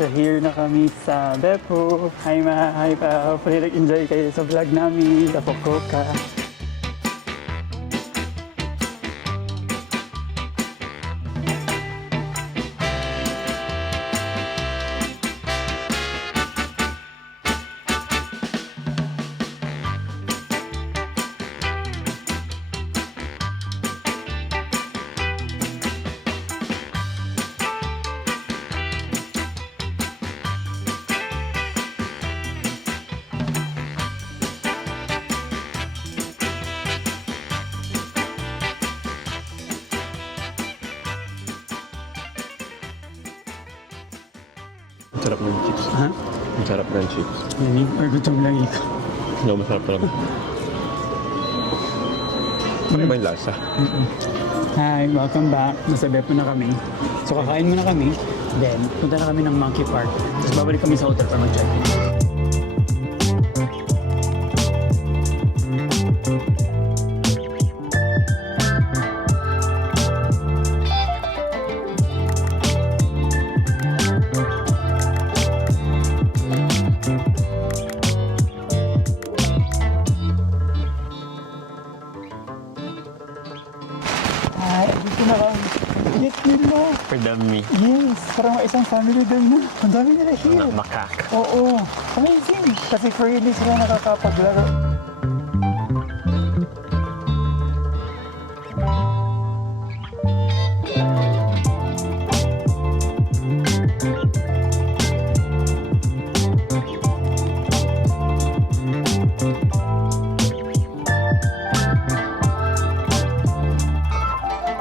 So here na kami sa Beppo. Hi ma, hi pa. Hopefully nag-enjoy kayo sa vlog namin sa Fukuoka. Ang sarap ng chips. Ha? Ang sarap ng chips. Yan, or gutom lang ikaw. No, masarap talaga. Ano ba yung lasa? Hi, welcome back. Nasa Beppo na kami. So kakain muna kami. Then, punta na kami ng Monkey Park. Tapos babalik kami sa hotel para mag-check-in. Ay, dito na kami. Yes, nila. For dummy. Yes, parang may isang family day na. Ang dami nila here. Makak. Oo, amazing. Kasi freely sila nakakapaglaro.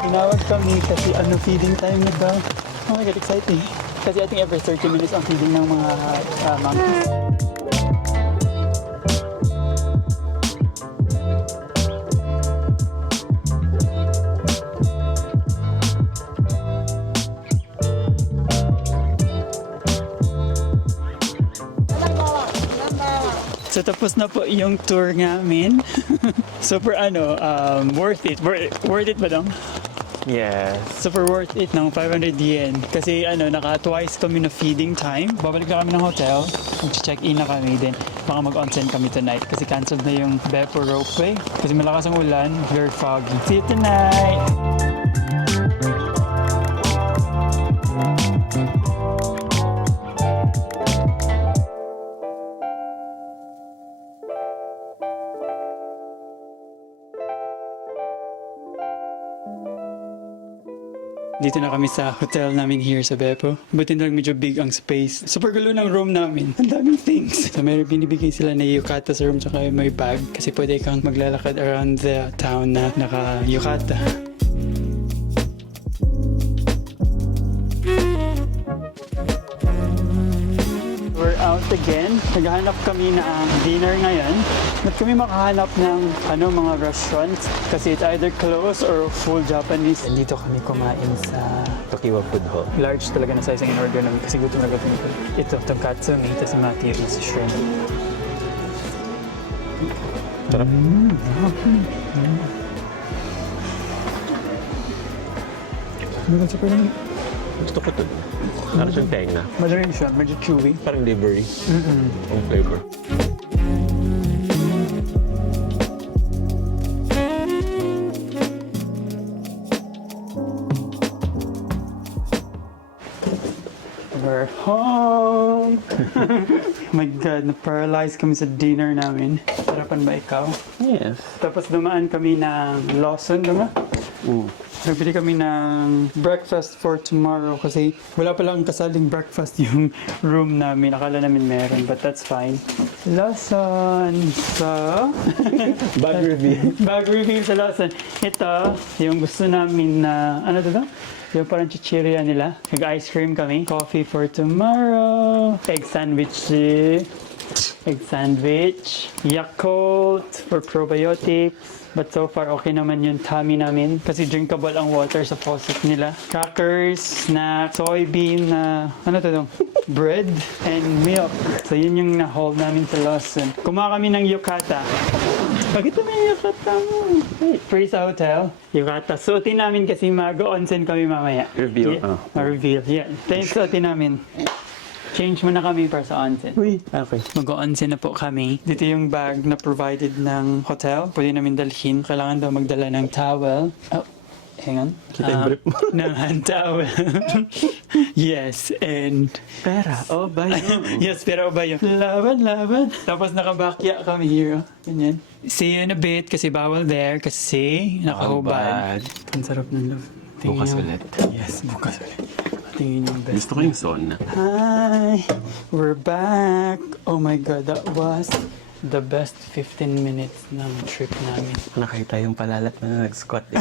Tinawag kami kasi feeding time na daw. Oh my God, exciting. Kasi I think every 30 minutes ang feeding ng mga monkeys. So tapos na po yung tour namin. Super worth it. Worth it ba dong? Yes. Super worth it ng 500 yen. Kasi naka-twice kami na feeding time. Babalik na kami ng hotel. Mag-check-in na kami din. Baka mag-onsen kami tonight. Kasi cancelled na yung Beppo ropeway. Kasi malakas ang ulan. Very foggy. See you tonight! Dito na kami sa hotel namin here sa Beppo. Buti na lang medyo big ang space. Super gulo ng room namin. Ang daming things. So may binibigay sila na yukata sa room tsaka may bag. Kasi pwede kang maglalakad around the town na naka-yukata. We're out again. Naghahanap kami ng dinner ngayon. Ba't kami makahanap ng mga restaurants? Kasi it's either closed or full Japanese. Dito kami kumain sa Tokiwa Food Hall. large talaga na size ang in-order namin kasi gutom na gutom ko. Ito, tonkatsu, may tapos mati, sa shrimp. Sarap. Super lang. Gusto ko ito. Parang siyang tenga. Madami siya, medyo chewy. Parang livery. Ang flavor. We're home! Oh my God, na-paralyze kami sa dinner namin. Harapan ba ikaw? Yes. Tapos dumaan kami ng Lawson, diba? Nagbili kami ng breakfast for tomorrow kasi wala palang kasaling breakfast yung room namin. Akala namin meron, but that's fine. Lawson! So, Bag reveal. bag review sa Lawson. Ito, yung gusto namin na, ano to ba? Yung parang chichirya nila. Nag-ice cream kami. Coffee for tomorrow. Egg sandwich. Yakult for probiotics. But so far, okay naman yung tummy namin. Kasi drinkable ang water sa faucet nila. Crackers, snack, soybean, bread, and milk. So yun yung na-haul namin sa Lawson. Kumuha kami ng yukata. Bakit naman yung yukata mo? Wait, free sa hotel. Yukata. Suotin namin kasi mag-onsen kami mamaya. Reveal. Yeah. Reveal, yeah. Thanks, suotin namin. Change muna kami para sa onsen. Uy, okay. Mag-onsen na po kami. Dito yung bag na provided ng hotel. Pwede namin dalhin. Kailangan daw magdala ng towel. Oh, hang on. Kita yung brief mo. ng hand towel. Yes, and... Pera. Oh, bye. Yes, pero ba yun? Laban. Tapos nakabakya kami here. Ganyan. See you in a bit kasi bawal there kasi nakahubad. Ang sarap ng love. Bukas niyo. ulit. Yes, bukas ulit. Tingin yung best. Gusto ko yung sauna. Hi! We're back! Oh my God, that was the best 15 minutes ng trip namin. Nakita yung palalat na nag-squat.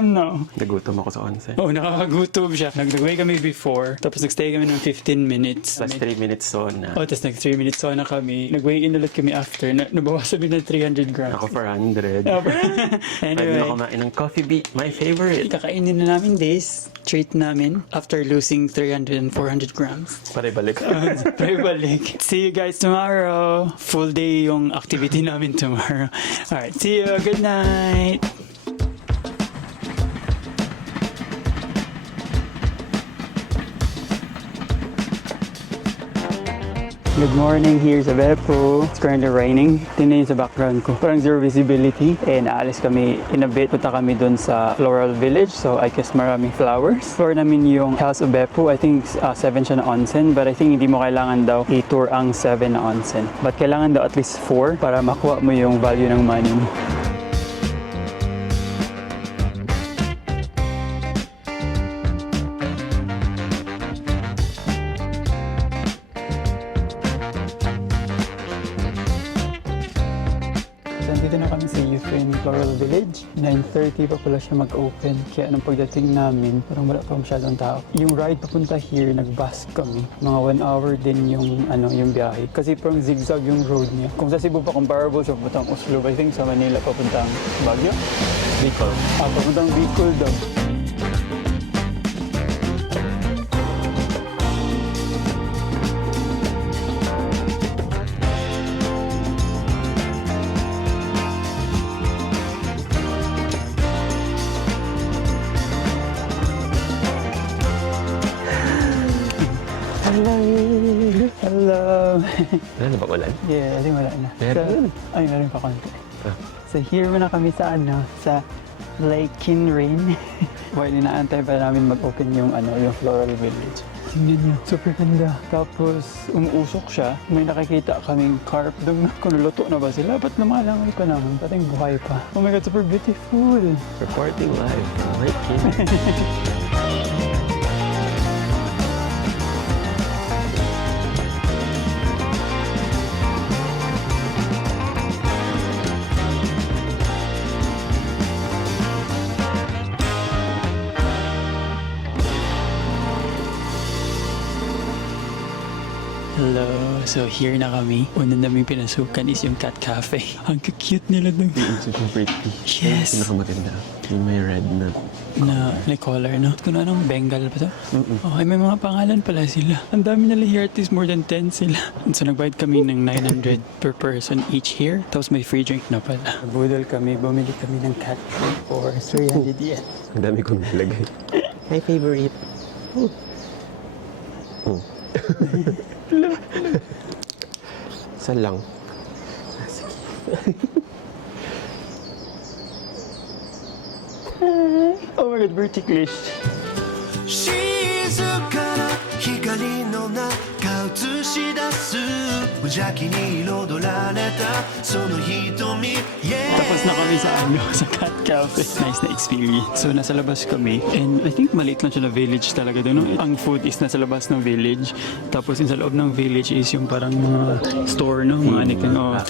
No. Nagutom ako sa onsen. Oh, nakakagutom siya. Nag-away kami before, tapos nagstay kami ng 15 minutes. Plus 3 minutes sauna. Oh, tapos nag-3 minutes sauna kami. Nag-weigh in ulit kami after. Nabawasan kami ng 300 grams. Ako 400. Pwede Anyway, na kumain ng coffee beet. My favorite. kakainin na namin this treat namin after losing 300 and 400 grams. Pare balik. Pray balik. See you guys tomorrow. Full day yung activity namin tomorrow. Alright, see you. Good night. Good morning here sa Beppu. It's currently raining. Tingnan yun sa background ko. Parang zero visibility. And aalis kami in a bit. Punta kami dun sa Floral Village. So I guess maraming flowers. Floor namin yung House of Beppu. I think 7 siya na onsen. But I think hindi mo kailangan daw i-tour ang 7 na onsen. But kailangan daw at least 4 para makuha mo yung value ng money mo. Nandito na kami sa Youthfin Floral Village. 9:30 pa pala siya mag-open. Kaya nung pagdating namin, parang wala pa masyadong tao. Yung ride papunta here, nag-bus kami. Mga 1 hour din yung biyahe. Kasi parang zigzag yung road niya. Kung sa Cebu pa comparable sa papuntang Oslo, I think sa Manila papuntang Baguio? Bicol. Papuntang Bicol daw. Hello. Wala na ba ulan? Yeah, I think wala na. Meron. Ay, meron pa konti. Ah. So here muna kami sa sa Lake Kinrain. While inaantay pa namin mag-open yung yung Floral Village. Tingnan niyo, super ganda. Tapos umuusok siya. May nakikita kaming carp doon na kung luto na ba sila. Ba't lumalangoy pa naman? Pating buhay pa. Oh my God, super beautiful. Reporting live. Lake King. Hello. So here na kami. Una namin pinasukan is yung Cat Cafe. Ang cute nila doon. Super pretty. Yes. Pinakamaganda. Yung may red na. Na color, no? Kung anong Bengal pa to? Oh, ay, may mga pangalan pala sila. Ang dami nila here, at least more than 10 sila. So nagbayad kami ng 900 per person each here. Tapos may free drink na pala. Budol kami, bumili kami ng cat food for 300 yen. Ang dami kong nilagay. My favorite. Isa lang. Oh my God, we're ticklish. 静かな光の中映し出す無邪気に彩られたその瞳 Yeah Tapos na kami sa Cat Cafe. Nice na experience. So nasa labas kami. And I think maliit lang siya na village talaga doon. No? Ang food is nasa labas ng village. Tapos yung sa loob ng village is yung parang mga store, no? Mga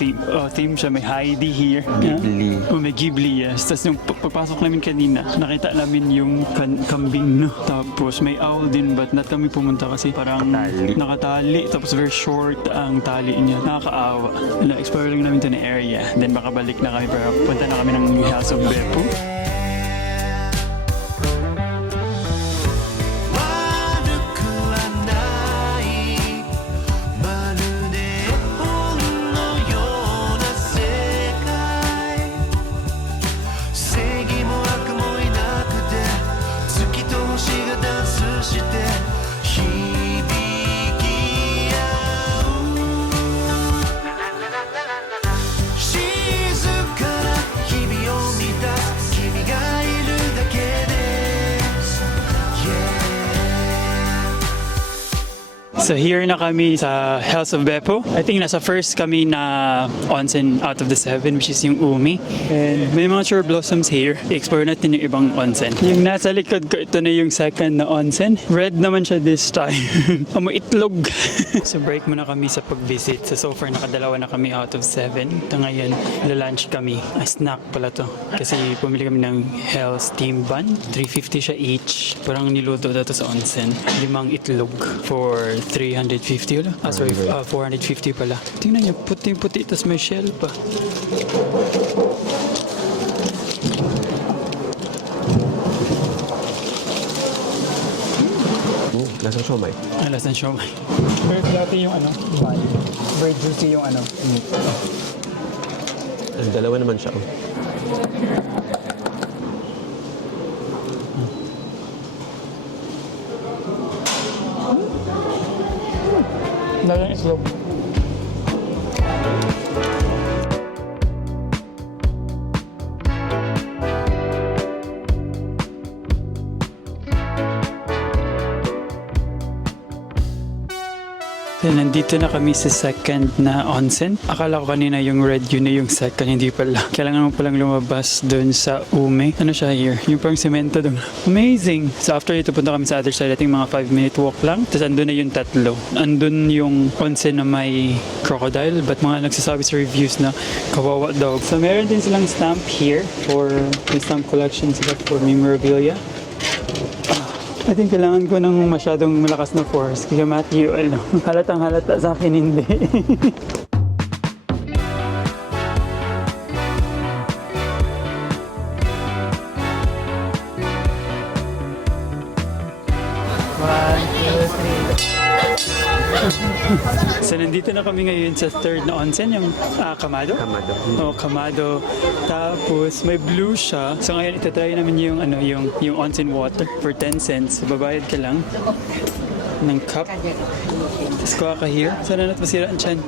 theme siya. May Heidi here. Ghibli. Oh, may Ghibli, yes. Tapos yung pagpasok namin kanina, nakita namin yung kambing, no? Tapos may owl din, but not kami pumunta kasi parang nakatali. Tapos very short ang tali niya. Nakakaawa. Na-explore lang namin ito na area. Then baka balik na kami, pero punta na kami ng House of Beppu. 悪くはないまるで絵本のような世界正義も悪もいなくて月と星がダンスして響き So here na kami sa House of Beppo. I think nasa first kami na onsen out of the 7, which is yung Umi. And may mga cherry blossoms here. I-explore natin yung ibang onsen. Yung nasa likod ko, ito na yung second na onsen. Red naman siya this time. Amoy itlog. So break muna kami sa pag-visit. So far nakadalawa na kami out of 7. Ito ngayon, lunch kami. Snack pala to. Kasi pumili kami ng Hell's Steam Bun. 350 siya each. Parang niluto dito sa onsen. 5 itlog for 350 wala? Sorry, 450 pala. Tingnan niyo, puting-puti, tas may shell pa. Lasang siomay. Alas ng siomay. Bird dati yung ano, bun. Bird juicy yung ano, meat. Dalawa naman siya. Oh. Dalang islog. So, nandito na kami sa second na onsen. Akala ko kanina yung red, yun na yung second, hindi pala. Kailangan mo palang lumabas dun sa Ume. Ano siya here? Yung parang semento dun. Amazing! So after ito, punta kami sa other side. I think mga 5-minute walk lang. Tapos andun na yung tatlo. Andun yung onsen na may crocodile. But mga nagsasabi sa reviews na kawawa daw. So meron din silang stamp here for may stamp collection sila for memorabilia. I think kailangan ko ng masyadong malakas na force. Kaya Matthew, ano, halatang halata sa akin hindi. So nandito na kami ngayon sa third na onsen, yung Kamado. Kamado. Oh, Kamado. Tapos may blue siya. So ngayon itatry namin yung ano, yung onsen water for 10 cents. Babayad ka lang ng cup. Tapos kuha ka here. Sana na't masira ang tiyan.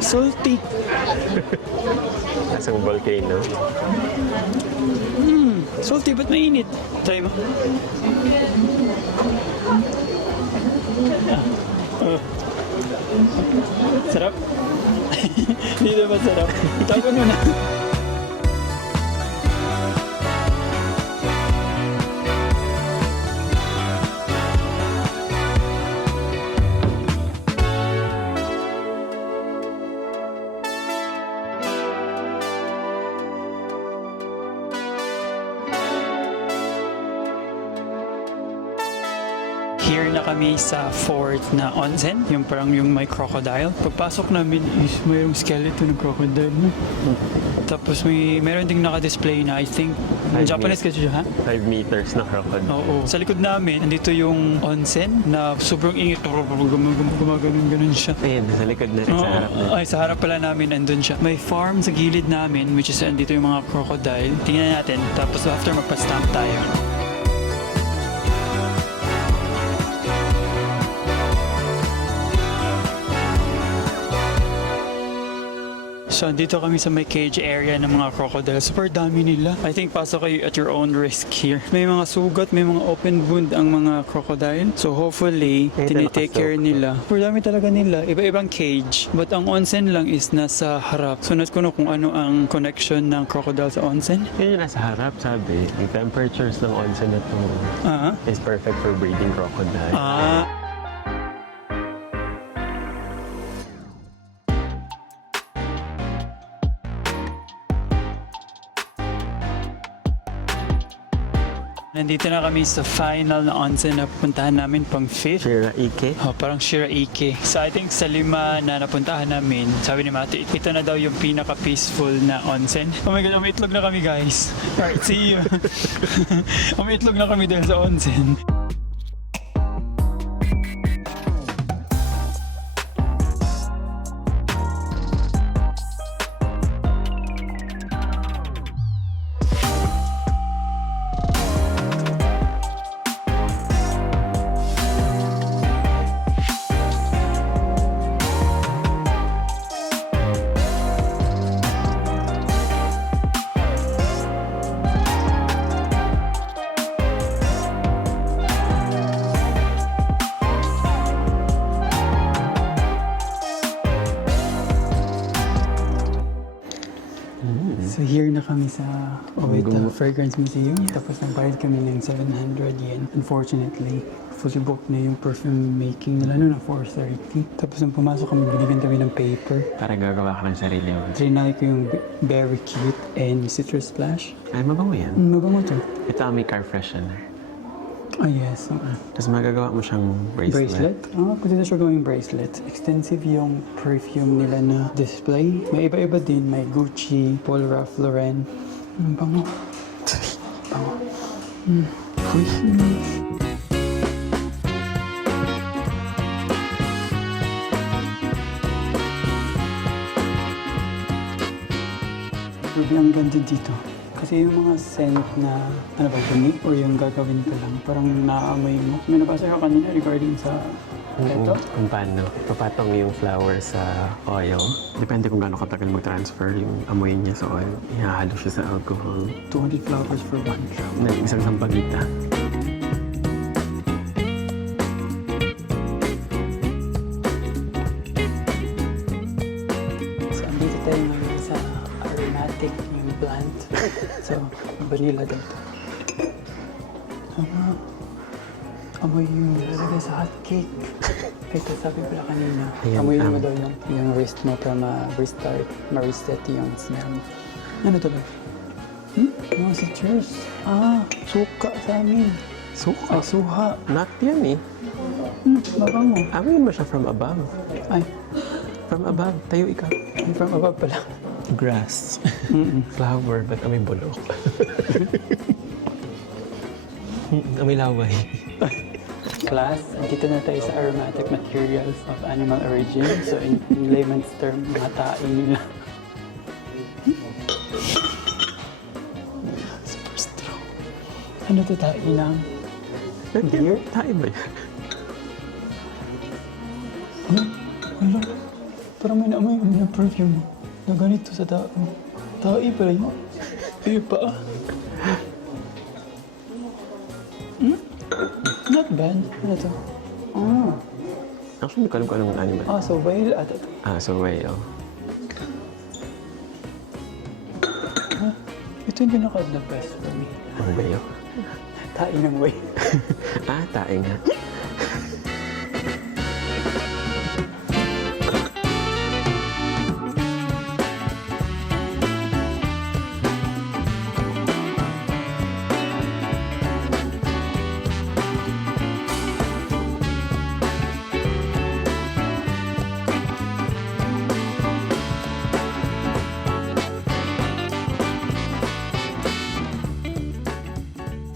Salty. Lasang volcano. Salty, ba't mainit? Try mo. Sarap? Hindi naman sarap. Tapon mo na. Here na kami sa fourth na onsen, yung parang yung may crocodile. Pagpasok namin is mayroong skeleton ng crocodile. No? Tapos meron ding naka-display na I think, Japanese kasi siya, ha? 5 meters na crocodile. Oo. Sa likod namin, nandito yung onsen na sobrang ingit. Gumaganon siya. Ayan, sa likod na, sa harap na. Ay, sa harap pala namin, andun siya. May farm sa gilid namin, which is andito yung mga crocodile. Tingnan natin, tapos after magpa-stamp tayo. So, andito kami sa may cage area ng mga crocodile. Super dami nila. I think pasok kayo at your own risk here. May mga sugat, may mga open wound ang mga crocodile. So, hopefully, tinitake care nila. Super dami talaga nila. Iba-ibang cage. But ang onsen lang is nasa harap. So, ko na kung ano ang connection ng crocodile sa onsen. Yun yung nasa harap, sabi. Yung temperatures ng onsen na to is perfect for breeding crocodile. Nandito na kami sa final na onsen na puntahan namin pang fifth. Shiraike. Oh, parang Shiraike. So I think sa 5 na napuntahan namin, sabi ni Mate, ito na daw yung pinaka-peaceful na onsen. Oh my God, umiitlog na kami guys. Alright, see you. Umiitlog na kami dahil sa onsen. here na kami sa Fragrance Museum. Tapos nagbayad kami ng 700 yen. Unfortunately, fully booked na yung perfume making nila noon na 4:30. Tapos nung pumasok kami, binigyan kami ng paper. Para gagawa ka ng sarili mo. Trinay ko yung Berry Cute and Citrus Splash. Ay, mabango yan. Mabango to. Ito ang may car freshener. Ah, yes. Tapos magagawa mo siyang bracelet. Pwede na siya gawing bracelet. Extensive yung perfume nila na display. May iba-iba din. May Gucci, Paul Ralph Lauren. Ang bango. Bango. Ruby, ang ganda dito. Kasi yung mga scent na, ano ba, unique or yung gagawin ko lang, parang naaamoy mo. May nabasa ka kanina regarding sa ito? Kung paano. Papatong yung flower sa oil. Depende kung gaano katagal mag-transfer yung amoy niya sa oil. Ihahalo siya sa alcohol. 200 flowers for 1 drum. Na isang sampagita. So, andito tayo ngayon sa aromatic yung plant. So, vanilla daw to. Amoy yung lalagay sa hot cake. Kaya sabi pala kanina, Ayan, amoy mo daw yung wrist mo para ma-restart, ma-reset yung smell mo. Ano to ba? Mga citrus. Suka sa amin. Suka? Ay, suha. Not yan eh. Mabango. Amoyin mo siya from above. Ay, From above. Tayo ikaw. from above pala. Grass. Flower. Ba't amoy bulok? Amoy laway. Class, dito na tayo sa aromatic materials of animal origin. So, in layman's term, mga tae nila. Super strong. Ano to tae ng deer? Tayo ba yan? Ano? Parang may naamoy ng perfume na ganito sa tao. Tae pala yun. Ay, pa. Not bad. Ano to? Actually, hindi ko alam kung anong animal. So whale ata to. So whale. Ito yung pinaka-the best for me. Ang whale. Tae ng whale. Tae nga.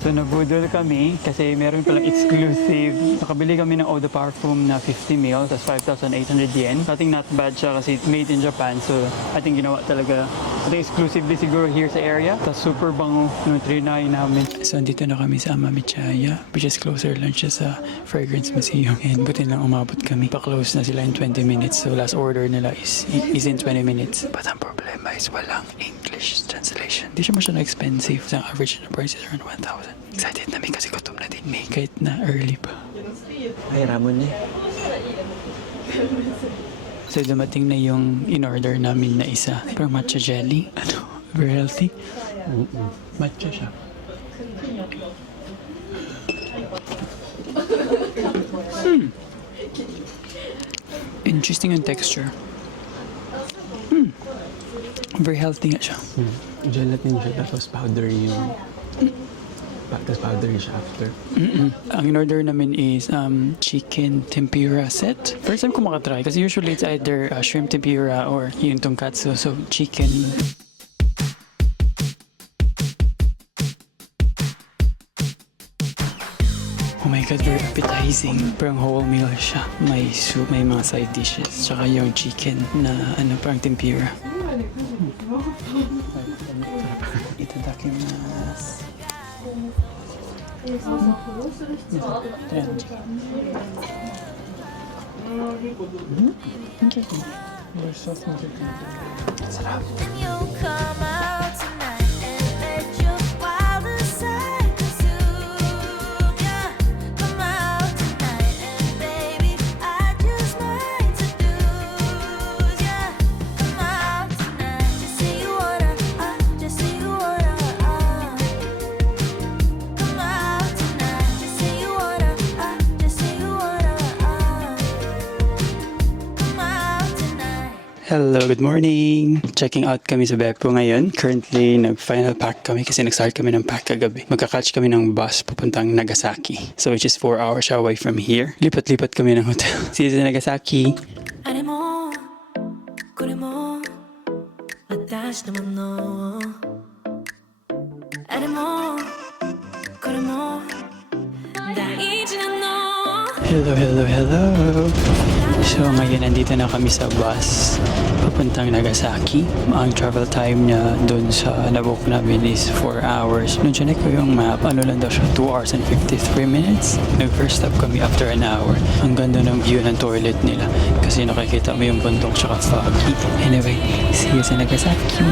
So nabudol kami kasi meron palang exclusive. Nakabili kami ng Eau de Parfum na 50 ml, tas 5,800 yen. I think not bad siya kasi made in Japan. So I think ginawa talaga. I think exclusively siguro here sa area. Tas super bango nung trinay namin. So andito na kami sa Amamichaya, which is closer lang siya sa Fragrance Museum. And buti lang umabot kami. Pa-close na sila in 20 minutes. So last order nila is in 20 minutes. But ang problema is walang English translation. Hindi siya masyadong expensive. Ang average na price is around 1,000. Excited na kasi gutom na din may kahit na early pa. Ay, Ramon eh. So dumating na yung in-order namin na isa. Parang matcha jelly. Ano? Very healthy. Matcha siya. Interesting yung texture. Very healthy nga siya. Gelatin siya, tapos powdery yung... Tapos powdery siya after. Ang in-order namin is chicken tempura set. First time ko makatry kasi usually it's either shrimp tempura or yung tonkatsu. So chicken. Oh my God, very appetizing. Parang whole meal siya. May soup, may mga side dishes. Tsaka yung chicken na parang tempura. Itadakimasu. Interesting. Very soft and sarap. You'll come out tonight and let your wildest side consume ya. Come out tonight and baby, I just might seduce ya. Come out tonight, just say you wanna, just Hello, good morning! Checking out kami sa Beppo ngayon. Currently, nag-final pack kami kasi nag-start kami ng pack kagabi. Magka-catch kami ng bus papuntang Nagasaki. So, which is 4 hours away from here. Lipat-lipat kami ng hotel. See you sa Nagasaki! あれもこれも私のものあれもこれも大事なの Hello, hello, hello! So ngayon nandito na kami sa bus papuntang Nagasaki. Ang travel time niya doon sa nabook namin is 4 hours. Nung chinek ko yung map, ano lang daw siya, 2 hours and 53 minutes. Nag-first stop kami after an hour. Ang ganda ng view ng toilet nila kasi nakikita mo yung bundok tsaka foggy. Anyway, see you sa Nagasaki!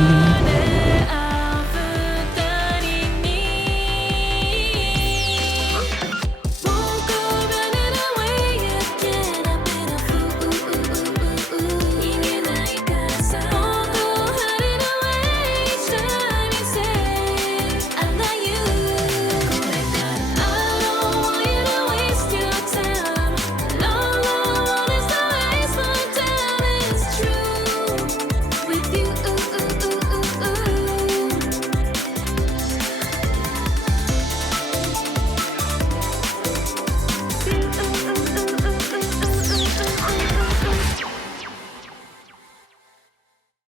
I